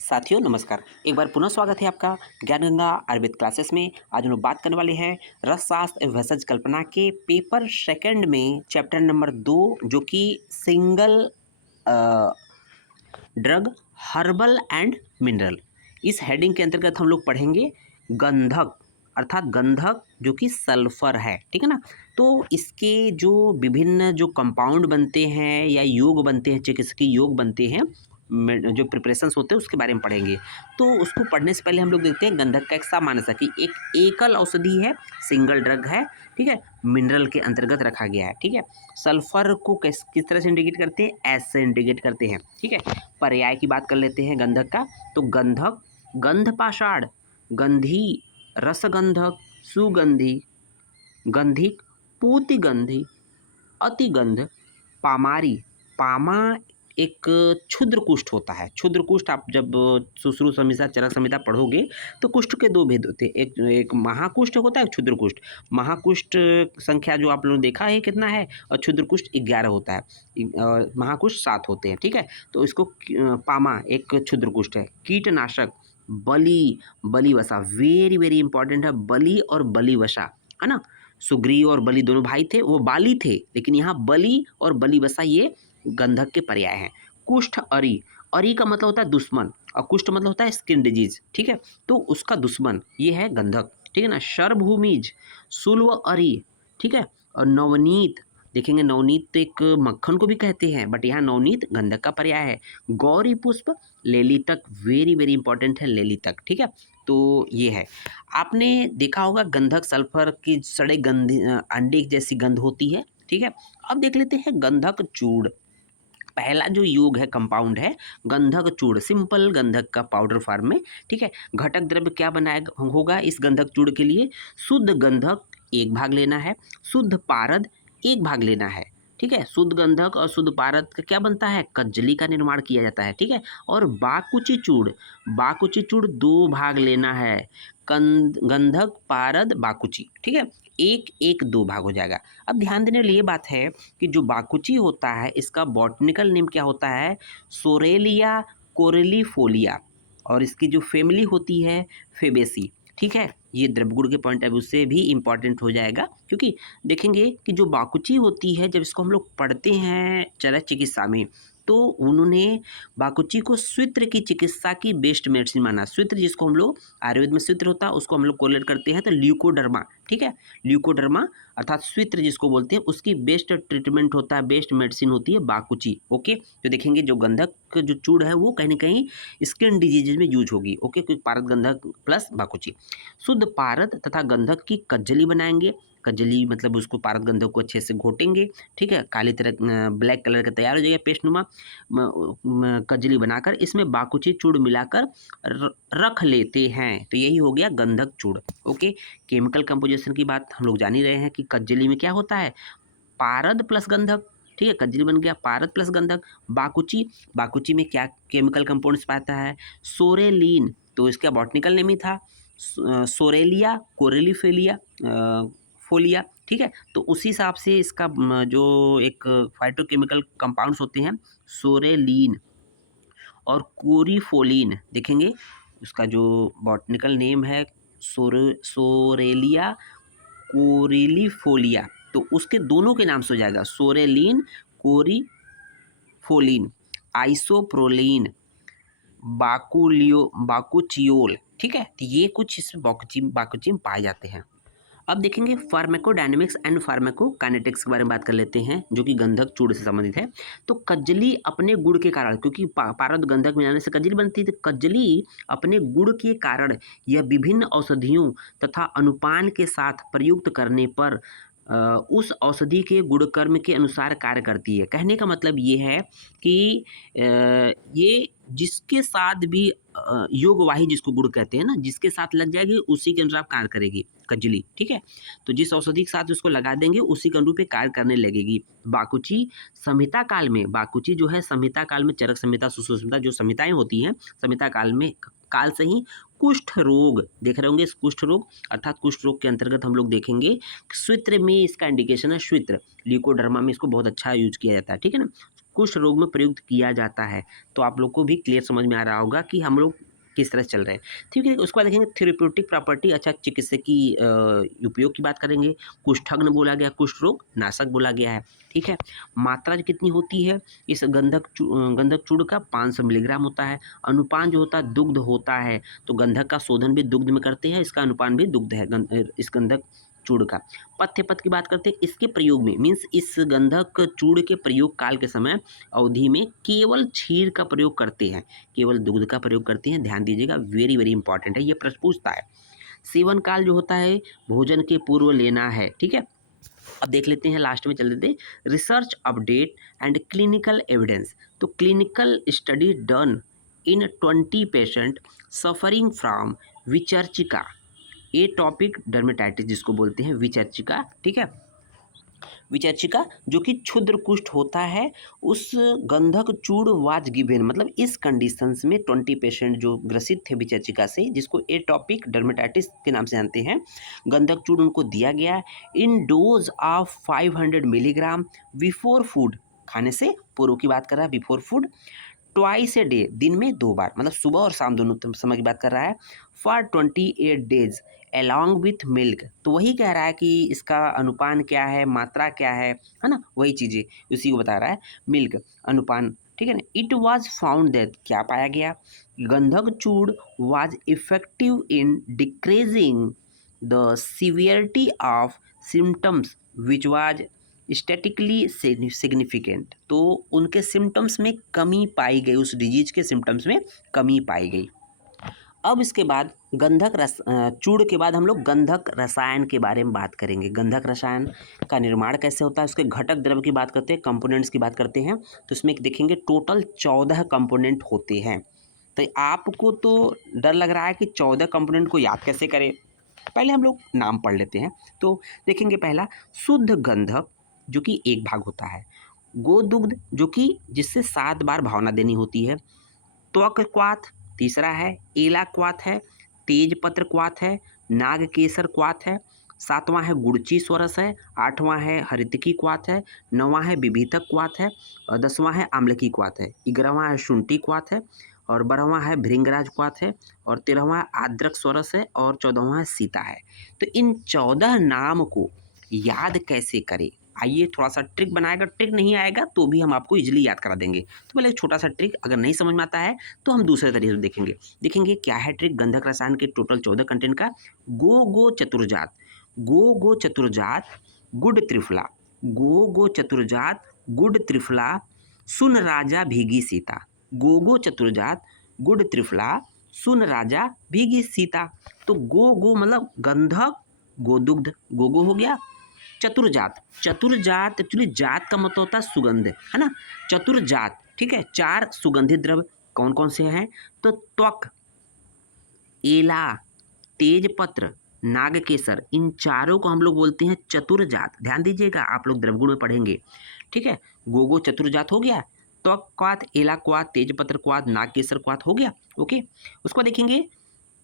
साथियों नमस्कार। एक बार पुनः स्वागत है आपका ज्ञान गंगा आयुर्वेद क्लासेस में। आज हम लोग बात करने वाले हैं रसशास्त्र एवं भेषज कल्पना के पेपर सेकंड में चैप्टर नंबर 2 जो कि single drug herbal and mineral. इस हेडिंग के अंतर्गत हम लोग पढ़ेंगे गंधक अर्थात गंधक जो कि सल्फर है, ठीक है ना। तो इसके जो विभिन्न जो कंपाउंड बनते हैं या योग बनते हैं, चिकित्सकीय योग बनते हैं, जो प्रिपरेशंस होते हैं उसके बारे में पढ़ेंगे। तो उसको पढ़ने से पहले हम लोग देखते हैं गंधक का एक सामान्य कि एक एकल औषधि है, सिंगल ड्रग है, ठीक है, मिनरल के अंतर्गत रखा गया है, ठीक है। सल्फर को किस तरह से इंडिकेट करते हैं, एस से इंडिकेट करते हैं, ठीक है। पर्याय की बात कर लेते हैं गंधक का। तो गंधक गंधपाषाण, गंधी, रसगंधक, सुगंधी, गंधिक, पूतिगंधी, अतिगंध, पामारी। पामा एक क्षुद्र कुष्ठ होता है। क्षुद्र कुष्ठ आप जब सुश्रुत संहिता चरक संहिता पढ़ोगे तो कुष्ठ के दो भेद होते हैं, एक महाकुष्ठ होता है, एक क्षुद्र कुष्ठ। महाकुष्ठ संख्या जो आप लोगों ने देखा है कितना है, और क्षुद्र कुष्ठ 11 होता है, और महाकुष्ठ 7 होते हैं, ठीक है। तो इसको पामा एक क्षुद्र कुष्ठ है। कीटनाशक बली, बली वसा, वेरी वेरी इंपॉर्टेंट है, बली और बली वसा, है ना। सुग्रीव और बली दोनों भाई थे, वो बाली थे, लेकिन यहाँ बली और बली वसा ये गंधक के पर्याय हैं। कुष्ठ अरी, अरी का मतलब होता है दुश्मन, और कुष्ठ मतलब होता है स्किन डिजीज, ठीक है। तो उसका दुश्मन ये है गंधक, ठीक है ना। शरभूमिज, सुल्व अरी, ठीक है। और नवनीत, देखेंगे नवनीत तो एक मक्खन को भी कहते हैं, बट यहाँ नवनीत गंधक का पर्याय है। गौरी पुष्प, लेलितक, वेरी वेरी इंपॉर्टेंट है लेलितक, ठीक है। तो ये है, आपने देखा होगा गंधक सल्फर की सड़े गंध अंडे जैसी गंध होती है, ठीक है। अब देख लेते हैं गंधक चूर्ण। पहला जो योग है, कंपाउंड है गंधक चूर्ण, सिंपल गंधक का पाउडर फॉर्म में, ठीक है। घटक द्रव्य क्या बनाएगा होगा इस गंधक चूर्ण के लिए, शुद्ध गंधक 1 भाग लेना है, शुद्ध पारद 1 भाग लेना है, ठीक है। शुद्ध गंधक और शुद्ध पारद का क्या बनता है, कज्जली का निर्माण किया जाता है, ठीक है। और बाकुची चूर्ण, बाकुची चूर्ण 2 भाग लेना है, गंधक पारद बाकुची, ठीक है। एक एक 2 भाग हो जाएगा। अब ध्यान देने वाली ये बात है कि जो बाकुची होता है इसका बॉटनिकल नेम क्या होता है, सोरेलिया कोरेलीफोलिया, और इसकी जो फैमिली होती है फेबेसी, ठीक है। ये द्रव्यगुण के पॉइंट ऑफ व्यू से भी इंपॉर्टेंट हो जाएगा, क्योंकि देखेंगे कि जो बाकुची होती है जब इसको हम लोग पढ़ते हैं चरक चिकित्सा में, तो उन्होंने बाकुची को स्वित्र की चिकित्सा की बेस्ट मेडिसिन माना। स्वित्र जिसको हम लोग आयुर्वेद में स्वित्र होता है उसको हम लोग कोरिलेट करते हैं तो ल्यूकोडर्मा, ठीक है। ल्यूकोडर्मा अर्थात स्वित्र जिसको बोलते हैं उसकी बेस्ट ट्रीटमेंट होता है, बेस्ट मेडिसिन होती है बाकुची, ओके। तो देखेंगे जो गंधक जो चूर्ण है वो कहीं ना कहीं स्किन डिजीजेज में यूज होगी, ओके, क्योंकि पारद गंधक प्लस बाकुची। शुद्ध पारद तथा गंधक की कज्जली बनाएंगे, कज्जली मतलब उसको पारद गंधक को अच्छे से घोटेंगे, ठीक है। काली तरह ब्लैक कलर का तैयार हो जाएगा पेस्ट नुमा कज्जली बनाकर इसमें बाकुची चूर्ण मिलाकर रख लेते हैं, तो यही हो गया गंधक चूर्ण, ओके। केमिकल कंपोजिशन की बात हम लोग जान ही रहे हैं कि कज्जली में क्या होता है, पारद प्लस गंधक, ठीक है। कज्जली बन गया पारद प्लस गंधक। बाकुची, बाकुची में क्या केमिकल कंपाउंड्स पाता है, सोरेलीन, तो इसका बॉटनिकल नेम ही था सोरेलिया कोरेलीफेलिया फोलिया, ठीक है। तो उसी हिसाब से इसका जो एक फाइटोकेमिकल कंपाउंड्स होते हैं सोरेलीन और कोरीफोलिन, देखेंगे उसका जो बॉटनिकल नेम है सोरेलिया कोरिलीफोलिया, तो उसके दोनों के नाम से हो जाएगा सोरेलिन कोरीफोलिन, आइसोप्रोलिन, बाकुचियोल, ठीक है। तो ये कुछ इसमें बाकुची में पाए जाते हैं। अब देखेंगे फार्माकोडायनेमिक्स एंड फार्माकोकाइनेटिक्स के बारे में बात कर लेते हैं, जो कि गंधक चूर्ण से संबंधित है। तो कज्जली अपने गुण के कारण, क्योंकि पारद गंधक में जाने से कज्जली बनती है, तो कज्जली अपने गुण के कारण यह विभिन्न औषधियों तथा अनुपान के साथ प्रयुक्त करने पर उस औषधि के गुणकर्म के अनुसार कार्य करती है। कहने का मतलब ये है कि ये जिसके साथ भी योगवाही जिसको गुण कहते हैं ना, जिसके साथ लग जाएगी उसी के अनुसार कार्य करेगी कज्जली, ठीक है। तो जिस औषधि के साथ उसको लगा देंगे उसी के अनुरूप पे कार्य करने लगेगी। बाकुची संहिता काल में, बाकुची जो है संहिता काल में चरक संहिता सुश्रुत संहिता जो संहिताएं होती हैं संहिता काल में काल से ही कुष्ठ रोग देख रहे होंगे। इस कुष्ठ रोग अर्थात कुष्ठ रोग के अंतर्गत हम लोग देखेंगे स्वित्र में इसका इंडिकेशन है, स्वित्र ल्यूकोडर्मा में इसको बहुत अच्छा यूज किया जाता है, ठीक है ना। कुष्ठ रोग में प्रयुक्त किया जाता है। तो आप लोग को भी क्लियर समझ में आ रहा होगा कि हम लोग किस तरह से चल रहे हैं। ठीक है, उसके बाद देखेंगे थेरेप्यूटिक प्रॉपर्टी, अच्छा चिकित्सकीय उपयोग की बात करेंगे। कुष्ठग्न बोला गया, कुष्ठ रोग नाशक बोला गया है। ठीक है, मात्रा कितनी होती है इस गंधक चूर्ण का? 500 मिलीग्राम होता है। अनुपान जो होता है दुग्ध होता है, तो गंधक का शोधन भी दुग्ध में करते हैं, इसका अनुपान भी दुग्ध है इस गंधक चूर्ण का। पथ्य पथ की बात करते हैं, इसके प्रयोग में मीन्स इस गंधक चूर्ण के प्रयोग काल के समय अवधि में केवल क्षीर का प्रयोग करते हैं, केवल दुग्ध का प्रयोग करते हैं। ध्यान दीजिएगा, वेरी वेरी इंपॉर्टेंट है, ये प्रश्न पूछता है। सेवन काल जो होता है भोजन के पूर्व लेना है। ठीक है, अब देख लेते हैं, लास्ट में चल देते हैं research update and clinical evidence. तो clinical study done in 20 patient suffering from विचर्चिका एटॉपिक डर्मेटाइटिस, जिसको बोलते हैं विचर्चिका। ठीक है, विचर्चिका जो कि क्षुद्र कुष्ठ होता है, उस गंधक चूर्ण वाज गिवन, मतलब इस कंडीशंस में 20 पेशेंट जो ग्रसित थे विचर्चिका से, जिसको एटॉपिक डर्मेटाइटिस के नाम से जानते हैं, गंधक चूर्ण उनको दिया गया in dose of 500 milligram before food, खाने से पूर्व की बात कर रहा है, before food, twice a day, दिन में 2 बार, मतलब सुबह और शाम दोनों समय की बात कर रहा है, for 28 days along with milk. तो वही कह रहा है कि इसका अनुपान क्या है, मात्रा क्या है ना, वही चीज़ें उसी को बता रहा है, मिल्क अनुपान। ठीक है ना, इट वाज फाउंड दैट, क्या पाया गया, गंधक चूर्ण was effective in decreasing the severity of symptoms which was statically significant. तो उनके सिम्टम्स में कमी पाई गई, उस डिजीज के सिम्टम्स में कमी पाई गई। अब इसके बाद गंधक चूर्ण के बाद हम लोग गंधक रसायन के बारे में बात करेंगे। गंधक रसायन का निर्माण कैसे होता है, उसके घटक द्रव्य की बात करते हैं, कंपोनेंट्स की बात करते हैं। तो इसमें देखेंगे टोटल 14 कंपोनेंट होते हैं। तो आपको तो डर लग रहा है कि 14 कंपोनेंट को याद कैसे करें, पहले हम लोग नाम पढ़ लेते हैं। तो देखेंगे पहला शुद्ध गंधक जो कि एक भाग होता है, गोदुग्ध जो कि जिससे 7 बार भावना देनी होती है, त्वक क्वाथ तीसरा है, एला क्वाथ है, तेज पत्र क्वाथ है, नाग केसर क्वाथ है, 7वां है गुड़ची स्वरस है, 8वां है हरितकी क्वाथ है, 9वां है विभीतक क्वाथ है, और 10वां है आम्लकी क्वाथ है, 11वां है शुंठी क्वाथ है, और 12वां है भृंगराज क्वाथ है, और 13वां आद्रक स्वरस है, और 14वां है सीता है। तो इन 14 नाम को याद कैसे करें, आइए थोड़ा सा ट्रिक बनाएगा, ट्रिक नहीं आएगा तो भी हम आपको इजीली याद करा देंगे। तो पहले एक छोटा सा ट्रिक, अगर नहीं समझ में आता है तो हम दूसरे तरीके से देखेंगे क्या है ट्रिक गंधक रसायन के टोटल 14 कंटेंट का। गो चतुर्जात, गो चतुर्जात गुड त्रिफला, गो चतुर्जात गुड त्रिफला, सुन राजा भीगी सीता, गो चतुर्जात गुड त्रिफला, सुन राजा भीगी सीता। तो गो मतलब गंधक, गोदुग्ध, गो हो गया। चतुर्जात, चतुर्जात एक्चुअली जात का मतलब होता है सुगंध, है ना, चतुर्जात। ठीक है, 4 सुगंधित द्रव्य कौन कौन से हैं, तो त्वक, एला, तेजपत्र, नागकेसर, इन चारों को हम लोग बोलते हैं चतुर्जात। ध्यान दीजिएगा, आप लोग द्रवगुण में पढ़ेंगे। ठीक है, गो चतुर्जात हो गया, त्वक क्वाथ, एला क्वाथ, तेजपत्र क्वाथ, नागकेसर क्वाथ हो गया। ओके, उसको देखेंगे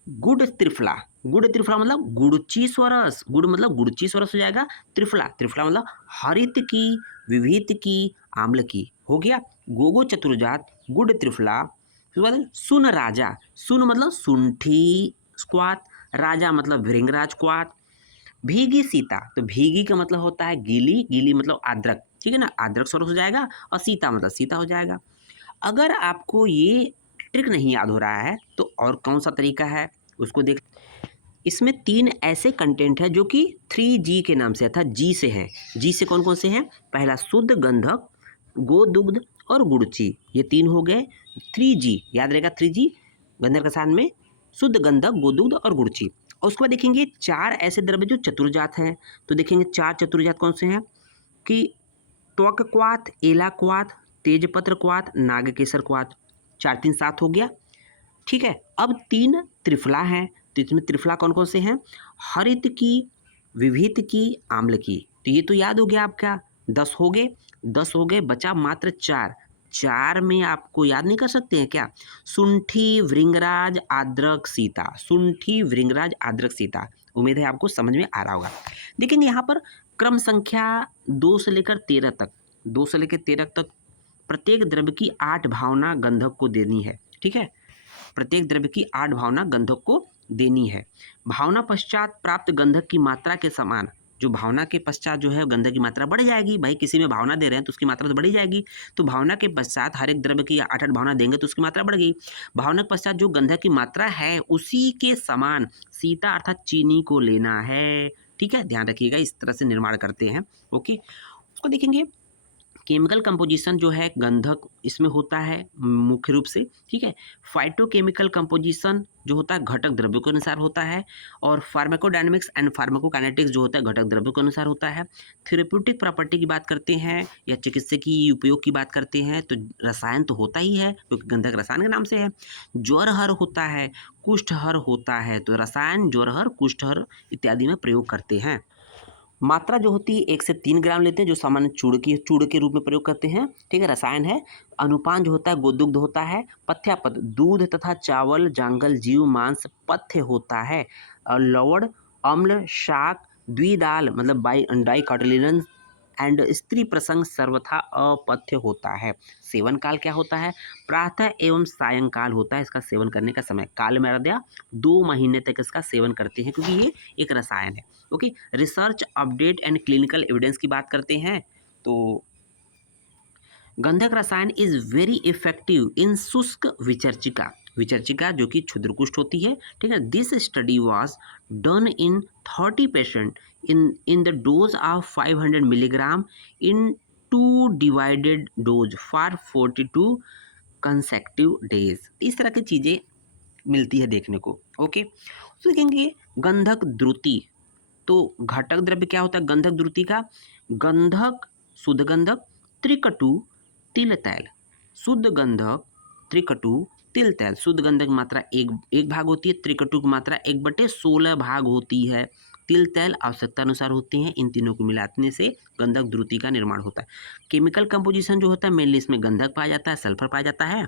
गुड़ त्रिफला, गुड़ त्रिफला मतलब गुड़ची स्वरस, गुड़ मतलब गुड़ची स्वरस हो जाएगा, त्रिफला, त्रिफला मतलब हरित की, विभीत की, आम्ल की, हो गया गो चतुर्जात गुड़ त्रिफला। उसके बाद सुन राजा, सुन मतलब सुंठी क्वाथ, राजा मतलब भृंगराज क्वाथ, भीगी सीता, तो भीगी का मतलब होता है गीली, गीली मतलब आद्रक, ठीक है ना, आद्रक स्वरस हो जाएगा, और सीता मतलब सीता हो जाएगा। अगर आपको ये ट्रिक नहीं याद हो रहा है तो और कौन सा तरीका है उसको देख। इसमें 3 ऐसे कंटेंट है जो कि 3G के नाम से, अर्थात जी से है। जी से कौन कौन से हैं, पहला शुद्ध गंधक, गोदुग्ध और गुड़ची, ये 3 हो गए। 3G याद रहेगा, 3G गंधक रसायन में शुद्ध गंधक, गोदुग्ध और गुड़ची। और उसके बाद देखेंगे 4 ऐसे द्रव्य जो चतुर्जात हैं। तो देखेंगे 4 चतुर्जात कौन से हैं कि त्वक क्वाथ, एला क्वाथ, तेजपत्र क्वाथ, नागकेसर क्वाथ, 4 3 7 हो गया। ठीक है, अब 3 त्रिफला हैं, तो इसमें त्रिफला कौन कौन से हैं, हरित की, विभीत की, आम्ल की। तो ये तो याद हो गया आपका, 10 हो गए, 10 हो गए, बचा मात्र 4। 4 में आपको याद नहीं कर सकते हैं क्या, सुंठी, भृंगराज, आद्रक, सीता, सुंठी, भृंगराज, आद्रक, सीता। उम्मीद है आपको समझ में आ रहा होगा। देखेंगे यहाँ पर क्रम संख्या 2 से लेकर 13 तक, 2 से लेकर 13 तक प्रत्येक द्रव्य की 8 भावना गंधक को देनी है। ठीक है, प्रत्येक द्रव्य की 8 भावना गंधक को देनी है। भावना पश्चात प्राप्त गंधक की मात्रा के समान, जो भावना के पश्चात जो है गंधक की मात्रा बढ़ जाएगी। भाई किसी में भावना दे रहे हैं तो उसकी मात्रा तो बढ़ी जाएगी। तो भावना के पश्चात हर एक द्रव्य की 8-8 भावना देंगे तो उसकी मात्रा बढ़ गई। भावना के पश्चात जो गंधक की मात्रा है उसी के समान सीता अर्थात चीनी को लेना है। ठीक है, ध्यान रखिएगा, इस तरह से निर्माण करते हैं। ओके, उसको देखेंगे केमिकल कंपोजिशन जो है गंधक इसमें होता है मुख्य रूप से। ठीक है, फाइटोकेमिकल कंपोजिशन जो होता है घटक द्रव्यों के अनुसार होता है, और फार्माकोडायनेमिक्स एंड फार्माकोकाइनेटिक्स जो होता है घटक द्रव्यों के अनुसार होता है। थेरेप्यूटिक प्रॉपर्टी की बात करते हैं या चिकित्सकीय उपयोग की बात करते हैं तो रसायन तो होता ही है क्योंकि गंधक रसायन के नाम से है। ज्वरहर होता है, कुष्ठहर होता है, तो रसायन ज्वरहर कुष्ठहर इत्यादि में प्रयोग करते हैं। मात्रा जो होती है 1 से 3 ग्राम लेते हैं जो सामान्य चूर्ण के रूप में प्रयोग करते हैं। ठीक है, रसायन है। अनुपान जो होता है गोदुग्ध होता है। पथ्यापद दूध तथा चावल जांगल जीव मांस पथ्य होता है। लवण अम्ल शाक द्विदाल मतलब डाइकोटिलिडन्स एंड स्त्री प्रसंग सर्वथा अपथ्य होता है। सेवन काल क्या होता है? प्रातः एवं सायंकाल होता है इसका सेवन करने का समय। काल में 2 महीने तक इसका सेवन करते हैं क्योंकि ये एक रसायन है। Okay, research update and clinical evidence की बात करते हैं तो गंधक रसायन इज वेरी इफेक्टिव इन शुष्क विचर्चिका, विचर्चिका जो कि क्षुद्रकुष्ठ होती है। ठीक है, this study was done in 30 patient in the dose of 500 milligram in 2 divided dose for 42 consecutive days. इस तरह की चीज़ें मिलती है देखने को। ओके, तो देखेंगे गंधक द्रुति। तो घटक द्रव्य क्या होता है गंधक द्रुति का? गंधक शुद्ध गंधक त्रिकटु तिल तैल। शुद्ध गंधक त्रिकटु तिल तैल। शुद्ध गंधक की मात्रा एक भाग होती है, त्रिकटु की मात्रा 1/16 भाग होती है। तिल तैल आवश्यकता अनुसार होते हैं। इन तीनों को मिलाने से गंधक द्रुति का निर्माण होता है। केमिकल कंपोजिशन जो होता है मेनली इसमें गंधक पाया जाता है, सल्फर पाया जाता है।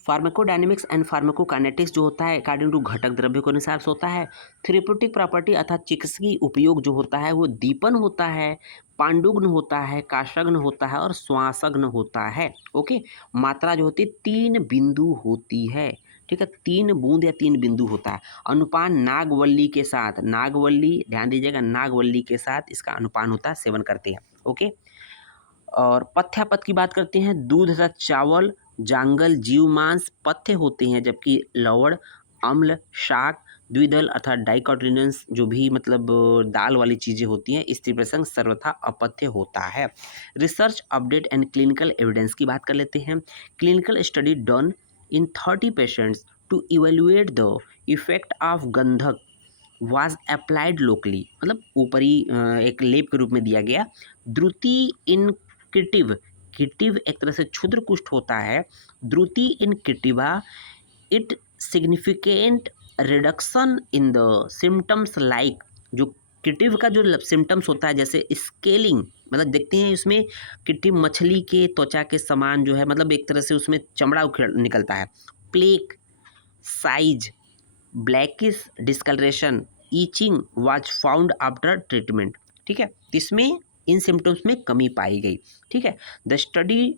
फार्माकोडायनेमिक्स एंड फार्माकोकाइनेटिक्स जो होता है अकॉर्डिंग टू घटक द्रव्य के अनुसार से होता है। थेरेप्यूटिक प्रॉपर्टी अर्थात चिकित्सकीय उपयोग जो होता है वो दीपन होता है, पांडुग्न होता है, काशग्न होता है और श्वासग्न होता है। ओके, मात्रा जो होती है 3 बिंदु होती है। ठीक है, 3 बूंद या 3 बिंदु होता है। अनुपान नागवल्ली के साथ, नागवल्ली ध्यान दीजिएगा, नागवल्ली के साथ इसका अनुपान होता है, सेवन करते हैं। ओके, और पथ्यापद की बात करते हैं, दूध तथा चावल जांगल जीव मांस पथ्य होते हैं, जबकि लवण अम्ल शाक द्विदल अर्थात डाइकोटिलिडन्स जो भी मतलब दाल वाली चीज़ें होती हैं स्त्री प्रसंग सर्वथा अपथ्य होता है। Research update and clinical evidence की बात कर लेते हैं। Clinical study done in 30 patients to evaluate the effect of gandhak was applied locally, मतलब ऊपरी एक लेप के रूप में दिया गया। द्रुति इन किटिव, किटिव एक तरह से क्षुद्र कुष्ठ होता है। द्रुति इन किटिवा it significant reduction in the symptoms like, जो किटिव का जो सिम्टम्स होता है जैसे स्केलिंग, मतलब देखते हैं इसमें किटिव मछली के त्वचा के समान जो है, मतलब एक तरह से उसमें चमड़ा उखड़ निकलता है। Plaque size blackish discolouration itching was found after treatment. ठीक है, इसमें इन सिम्टम्स में कमी पाई गई। ठीक है, the study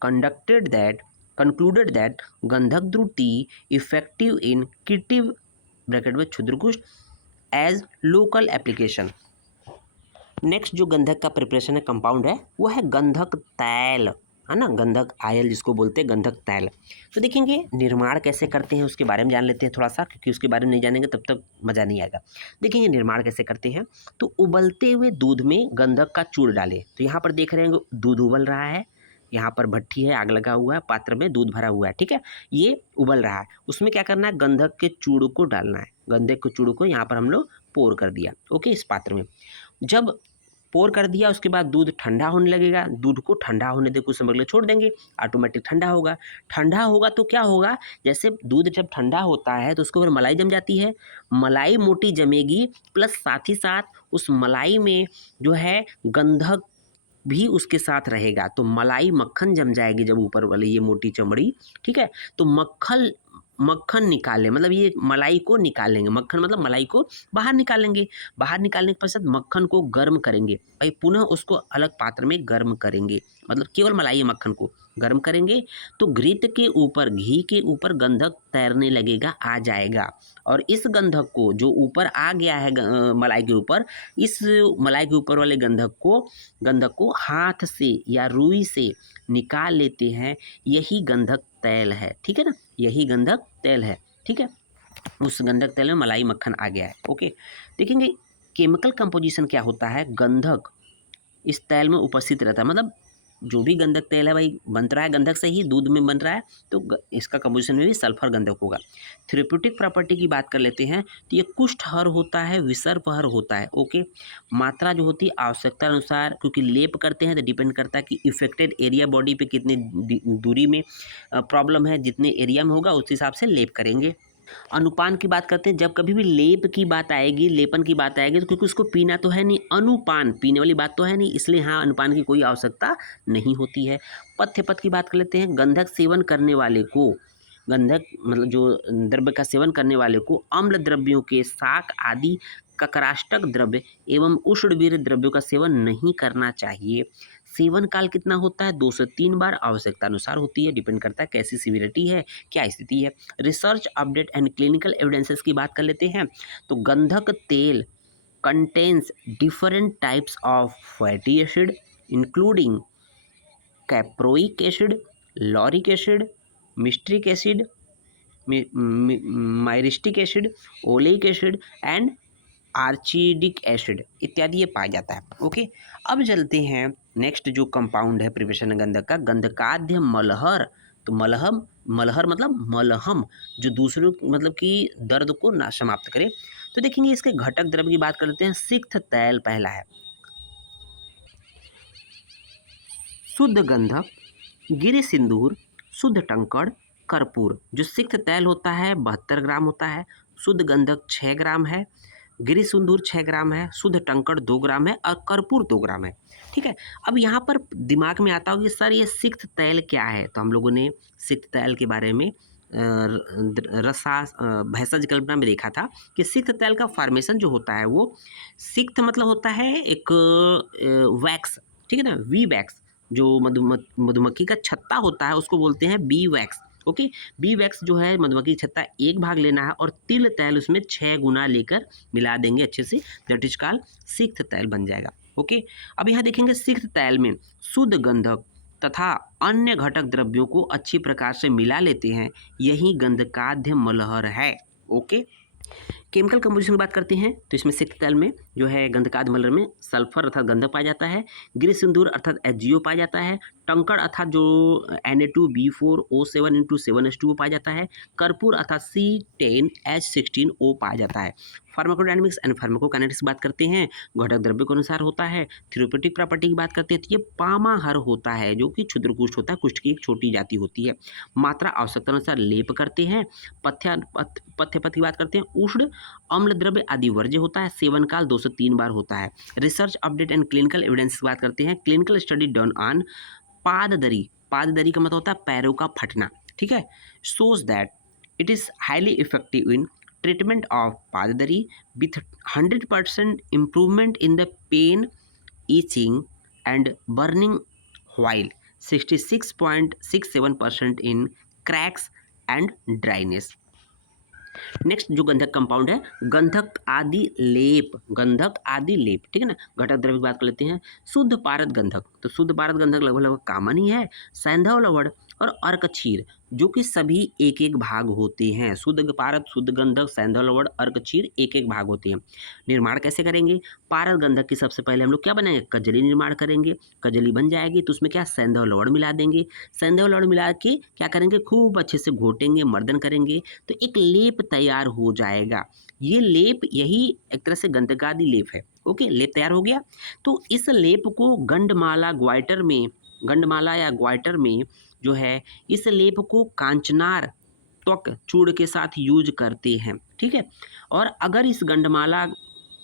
conducted that concluded that गंधक द्रुति इफेक्टिव इन किटिव ब्रैकेट में क्षुद्रकुष्ठ एज लोकल एप्लीकेशन। नेक्स्ट जो गंधक का प्रिपरेशन है कंपाउंड है वो है गंधक तैल, है ना, गंधक आयल जिसको बोलते हैं गंधक तैल। तो देखेंगे निर्माण कैसे करते हैं उसके बारे में जान लेते हैं थोड़ा सा, क्योंकि उसके बारे में नहीं जानेंगे तब तक मज़ा नहीं आएगा। देखेंगे निर्माण कैसे करते हैं। तो उबलते हुए दूध में गंधक का चूर्ण डालें। तो यहाँ पर देख रहे हैं दूध उबल रहा है, यहाँ पर भट्ठी है, आग लगा हुआ है, पात्र में दूध भरा हुआ है। ठीक है, ये उबल रहा है, उसमें क्या करना है गंधक के चूर्ण को डालना है। गंधक के चूर्ण को यहाँ पर हम लोग पोर कर दिया। ओके, इस पात्र में जब पोर कर दिया उसके बाद दूध ठंडा होने लगेगा। दूध को ठंडा होने दे, कुछ समय के लिए छोड़ देंगे, ऑटोमेटिक ठंडा होगा। ठंडा होगा तो क्या होगा, जैसे दूध जब ठंडा होता है तो उसके ऊपर मलाई जम जाती है, मलाई मोटी जमेगी, प्लस साथ ही साथ उस मलाई में जो है गंधक भी उसके साथ रहेगा, तो मलाई मक्खन जम जाएगी जब ऊपर वाली ये मोटी चमड़ी। ठीक है, तो मक्खन निकालें, मतलब ये मलाई को निकालेंगे, मक्खन मतलब मलाई को बाहर निकालेंगे। बाहर निकालने के पश्चात मक्खन को गर्म करेंगे, भाई पुनः उसको अलग पात्र में गर्म करेंगे, मतलब केवल मलाई मक्खन को गर्म करेंगे तो घृत के ऊपर, घी के ऊपर गंधक तैरने लगेगा, आ जाएगा। और इस गंधक को जो ऊपर आ गया है मलाई के ऊपर, इस मलाई के ऊपर वाले गंधक को हाथ से या रुई से निकाल लेते हैं। यही गंधक तैल है, ठीक है ना, यही गंधक तेल है, ठीक है। उस गंधक तेल में मलाई मक्खन आ गया है। ओके, देखेंगे केमिकल कंपोजिशन क्या होता है। गंधक इस तेल में उपस्थित रहता है, मतलब जो भी गंधक तेल है भाई बन रहा है गंधक से ही, दूध में बन रहा है, तो इसका कंपोजिशन में भी सल्फर गंधक होगा। थेरेप्यूटिक प्रॉपर्टी की बात कर लेते हैं तो ये कुष्ठहर होता है, विषर्पहर होता है। ओके, मात्रा जो होती है आवश्यकता अनुसार, क्योंकि लेप करते हैं तो डिपेंड करता है कि इफेक्टेड एरिया बॉडी पे कितनी दूरी में प्रॉब्लम है, जितने एरिया में होगा उस हिसाब से लेप करेंगे। अनुपान की बात करते हैं, जब कभी भी लेप की बात आएगी, लेपन की बात आएगी, तो क्योंकि उसको पीना तो है नहीं, अनुपान पीने वाली बात तो है नहीं, इसलिए हाँ अनुपान की कोई आवश्यकता नहीं होती है। पथ्य पथ की बात कर लेते हैं। गंधक सेवन करने वाले को, गंधक मतलब जो द्रव्य का सेवन करने वाले को अम्ल द्रव्यों के शाक आदि ककराष्टक द्रव्य एवं उष्णवीर्य द्रव्यों का सेवन नहीं करना चाहिए। सेवन काल कितना होता है, 2 से 3 बार, आवश्यकता अनुसार होती है, डिपेंड करता है कैसी सीवियरिटी है, क्या स्थिति है। Research update and clinical evidences की बात कर लेते हैं तो गंधक तेल contains different types of fatty acid including caproic acid, lauric acid, myristic acid, myristic acid, oleic acid and arachidic acid इत्यादि ये पाया जाता है। ओके, अब चलते हैं नेक्स्ट जो कंपाउंड है प्रिपरेशन गंधक का, गंधकाद्य मलहर। तो मलहर मतलब मलहम, जो दूसरों मतलब कि दर्द को ना समाप्त करे। तो देखेंगे इसके घटक द्रव्य की बात कर लेते हैं। सिक्त तैल पहला है, शुद्ध गंधक, गिरि सिंदूर, शुद्ध टंकड़, कर्पूर। जो सिक्त तैल होता है 72 ग्राम होता है, शुद्ध गंधक 6 ग्राम है, गिरि सिंदूर 6 ग्राम है, शुद्ध टंकड़ 2 ग्राम है और कर्पूर 2 ग्राम है, ठीक है। अब यहाँ पर दिमाग में आता होगा कि सर ये सिक्त तैल क्या है, तो हम लोगों ने सिक्त तैल के बारे में भैषज कल्पना में देखा था कि सिक्त तैल का फॉर्मेशन जो होता है वो, सिक्त मतलब होता है एक वैक्स, ठीक है ना, वी वैक्स, जो मधुमक्खी का छत्ता होता है उसको बोलते हैं B wax. Okay, B wax जो है मधुमक्खी छत्ता एक भाग लेना है और तिल तैल उसमें 6 गुना लेकर मिला देंगे अच्छे से, दैट इज कॉल्ड सिक्त तैल बन जाएगा। ओके, अब यहाँ देखेंगे सिक्त तैल में शुद्ध गंधक तथा अन्य घटक द्रव्यों को अच्छी प्रकार से मिला लेते हैं, यही गंधकाद्य मलहर है। ओके, केमिकल कंपोजिशन की बात करते हैं तो इसमें सिक्त तैल में जो है गंधकाद्य मलहर में सल्फर अर्थात गंधक पाया जाता है, गिरि सिंदूर अर्थात HgO पाया जाता है, टंकड़ अर्थात जो Na2B4O7 × 7H2O पाया जाता है, कर्पूर अर्थात C10H16O पाया जाता है। फार्माकोडायनेमिक्स एंड फार्माकोकाइनेटिक्स की बात करते हैं, घटक द्रव्य के अनुसार होता है। थेरेप्यूटिक प्रॉपर्टी की बात करते हैं तो ये पामाहर होता है, जो कि क्षुद्रकुष्ठ होता है, कुष्ठ की एक छोटी जाति होती है। मात्रा आवश्यकता अनुसार लेप करते हैं। पथ्य पथ की बात करते हैं, उष्ण अम्ल द्रव्य आदि वर्ज्य होता है। सेवन काल 2 से 3 बार होता है। Research update and clinical evidence की बात करते हैं, क्लिनिकल स्टडी डन ऑन पाददरी, पाददरी का मतलब होता है पैरों का फटना, ठीक है, shows that it is highly effective in treatment of padadari with 100% improvement in the pain, itching and burning, while 66.67% in cracks and dryness। Next जो गंधक कंपाउंड है, गंधक आदि लेप, गंधक आदि लेप, ठीक है ना। घटक द्रव्य की बात कर लेते हैं, शुद्ध पारद गंधक, तो शुद्ध पारद गंधक लगभग लगभग कॉमन ही है। सैंधव लवण और अर्कक्षीर, जो कि सभी एक एक भाग होते हैं। शुद्ध पारद, शुद्ध गंधक, सैंधव लवण, अर्कक्षीर एक एक भाग होते हैं। निर्माण कैसे करेंगे, पारद गंधक की सबसे पहले हम लोग क्या बनाएंगे, कजली निर्माण करेंगे। कजली बन जाएगी तो उसमें क्या, सैंधव लवण मिला देंगे। सैंधव लवण मिला के क्या करेंगे, खूब अच्छे से घोटेंगे, मर्दन करेंगे तो एक लेप तैयार हो जाएगा। ये लेप यही एक तरह से गंधकादि लेप है। ओके, लेप तैयार हो गया तो इस लेप को गंडमाला ग्वाइटर में, गंडमाला या ग्वाइटर में जो है इस लेप को कांचनार त्वक चूर्ण के साथ यूज करते हैं, ठीक है। और अगर इस गंडमाला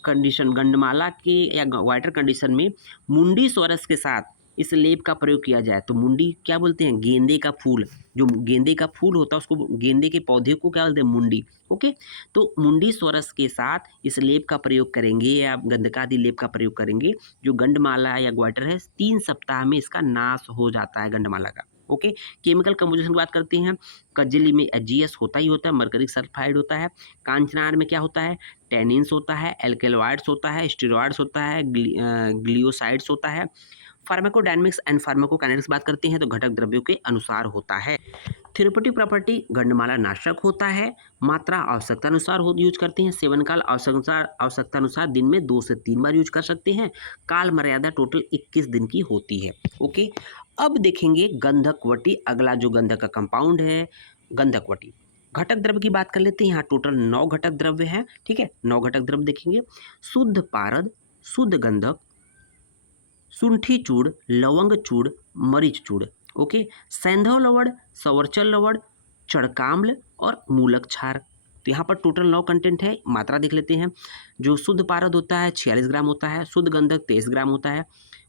कंडीशन, गंडमाला के या ग्वाइटर कंडीशन में मुंडी सोरस के साथ इस लेप का प्रयोग किया जाए तो मुंडी क्या बोलते हैं, गेंदे का फूल, जो गेंदे का फूल होता है उसको, गेंदे के पौधे को क्या बोलते हैं, मुंडी। ओके, तो मुंडी सोरस के साथ इस लेप का प्रयोग करेंगे या गंधकादि लेप का प्रयोग करेंगे, जो गंडमाला या ग्वाइटर है 3 सप्ताह में इसका नाश हो जाता है गंडमाला का। ओके। केमिकल कंपोजिशन की बात करते हैं, कजली में एजीएस होता ही होता है, मरकरिक सल्फाइड होता है। कांचनार में क्या होता है, टेनिन्स होता है, एल्केलॉइड्स होता है, स्टेरॉइड्स होता है, ग्लियोसाइड्स होता है। फार्माकोडायनेमिक्स एंड फार्माकोकाइनेटिक्स बात करते हैं तो घटक द्रव्यों के अनुसार होता है। थेरेपेटिक प्रॉपर्टी गंधमाला नाशक होता है, मात्रा आवश्यकता अनुसार यूज करते हैं। सेवन काल आवश्यकता अनुसार दिन में 2 से 3 बार यूज कर सकते हैं। काल मर्यादा टोटल 21 दिन की होती है। ओके, अब देखेंगे गंधकवटी, अगला जो गंधक का कंपाउंड है गंधकवटी। घटक द्रव्य की बात कर लेते हैं, यहाँ टोटल 9 घटक द्रव्य हैं, ठीक है। 9 घटक द्रव्य देखेंगे, शुद्ध पारद, शुद्ध गंधक, सुंठी चूड़, लवंग चूड़, मरीच चूड़। ओके, सैंधव लवण, सवर्चल लवण, चड़काम्ल और मूलक क्षार। तो यहाँ पर टोटल 9 कंटेंट है। मात्रा देख लेते हैं, जो शुद्ध पारद होता है 46 ग्राम होता है, शुद्ध गंधक 23 ग्राम होता है।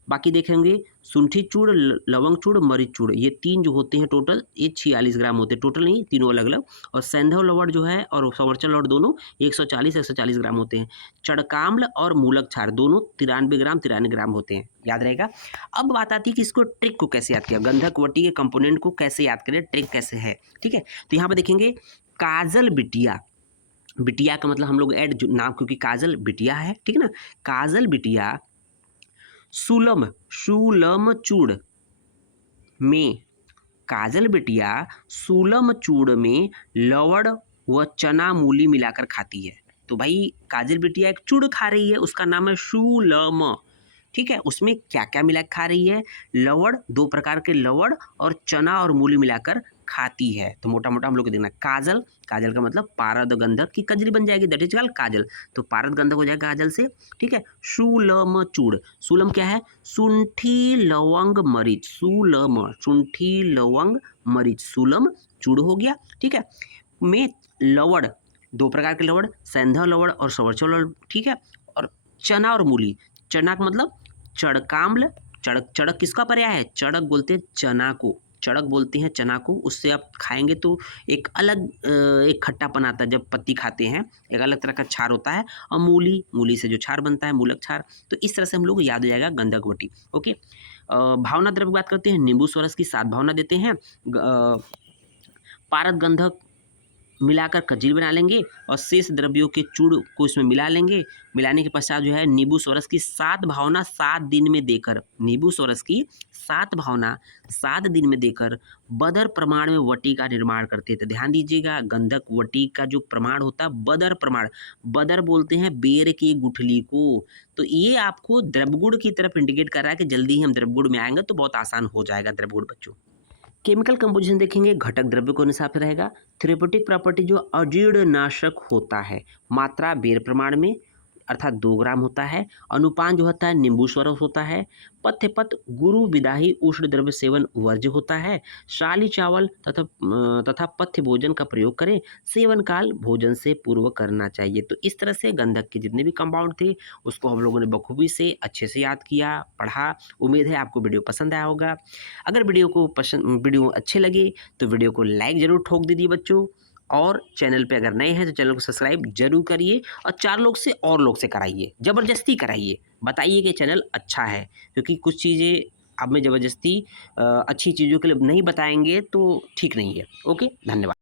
बाकी देखेंगे सुंठी चूड़, लवंग चूड़, मरीच चूड़, ये 3 जो होते हैं टोटल ये 46 ग्राम होते हैं, टोटल नहीं, तीनों अलग अलग। और सैंधव लवण जो है और सवर्चल लवण दोनों 140 ग्राम होते हैं। चड़काम्ल और मूलक क्षार दोनों 93 ग्राम होते हैं, याद रहेगा। अब बात आती है कि इसको ट्रिक को कैसे याद किया, गंधकवटी के कंपोनेंट को कैसे याद करें, ट्रिक कैसे है, ठीक है। तो यहाँ पर देखेंगे काजल बिटिया, बिटिया का मतलब हम लोग ऐड नाम, क्योंकि काजल बिटिया है, ठीक है ना। काजल बिटिया सुलम शूलम चूड़ में, काजल बिटिया सूलम चूड़ में लवण व चना मूली मिलाकर खाती है। तो भाई काजल बिटिया एक चूड़ खा रही है, उसका नाम है शूलम, ठीक है। उसमें क्या क्या मिला खा रही है, लवण, 2 प्रकार के लवण और चना और मूली मिलाकर खाती है। तो मोटा मोटा हम लोग को देखना, काजल, काजल का मतलब पारद गंधक की कजली बन जाएगी, दैट इज कॉल्ड काजल, तो पारद गंधक हो जाएगा काजल से, ठीक है। शूलम चूड़, शूलम क्या है, सुंठी लवंग मरीच, शूलम, सुंठी लवंग मरीच, शूलम चूड़ हो गया, ठीक है। में लवण, 2 प्रकार के लवण, सैंधव लवण और सवर्चल लवण, ठीक है। और चना और मूली, चना का मतलब चड़काम्ल, चड़क, चड़क किसका पर्याय है, चड़क बोलते हैं चना को, चड़क बोलते हैं चना को। उससे आप खाएंगे तो एक अलग एक खट्टापन आता है, जब पत्ती खाते हैं एक अलग तरह का क्षार होता है। और मूली, मूली से जो क्षार बनता है मूलक क्षार। तो इस तरह से हम लोग याद हो जाएगा गंधकवटी। ओके, भावना द्रव्य की बात करते हैं, नींबू स्वरस की 7 भावना देते हैं। पारद गंधक मिलाकर कजली बना लेंगे और शेष द्रव्यों के चूड़ को इसमें मिला लेंगे। मिलाने के पश्चात जो है नींबू स्वरस की 7 भावना 7 दिन में देकर, नींबू स्वरस की 7 भावना 7 दिन में देकर बदर प्रमाण में वटी का निर्माण करते थे। ध्यान दीजिएगा, गंधक वटी का जो प्रमाण होता है बदर प्रमाण, बदर बोलते हैं बेर की गुठली को। तो ये आपको द्रवगुण की तरफ इंडिकेट कर रहा है कि जल्दी ही हम द्रवगुण में आएंगे तो बहुत आसान हो जाएगा द्रवगुण बच्चों। केमिकल कंपोजिशन देखेंगे, घटक द्रव्य को अनुसार रहेगा। थेरेपेटिक प्रॉपर्टी जो अजीर्णनाशक होता है, मात्रा बेर प्रमाण में अर्थात 2 ग्राम होता है। अनुपान जो होता है नींबू स्वरस होता है। पथ्यपत गुरु विदाही उष्ण द्रव्य सेवन वर्ज्य होता है। शाली चावल तथा पथ्य भोजन का प्रयोग करें। सेवन काल भोजन से पूर्व करना चाहिए। तो इस तरह से गंधक के जितने भी कंपाउंड थे उसको हम लोगों ने बखूबी से अच्छे से याद किया, पढ़ा। उम्मीद है आपको वीडियो पसंद आया होगा। अगर वीडियो अच्छे लगे तो वीडियो को लाइक ज़रूर ठोक दीजिए बच्चों, और चैनल पे अगर नए हैं तो चैनल को सब्सक्राइब जरूर करिए और 4 लोग से और लोग से कराइए, ज़बरदस्ती कराइए, बताइए कि चैनल अच्छा है। क्योंकि कुछ चीज़ें अब मैं ज़बरदस्ती अच्छी चीज़ों के लिए नहीं बताएंगे तो ठीक नहीं है। ओके, धन्यवाद।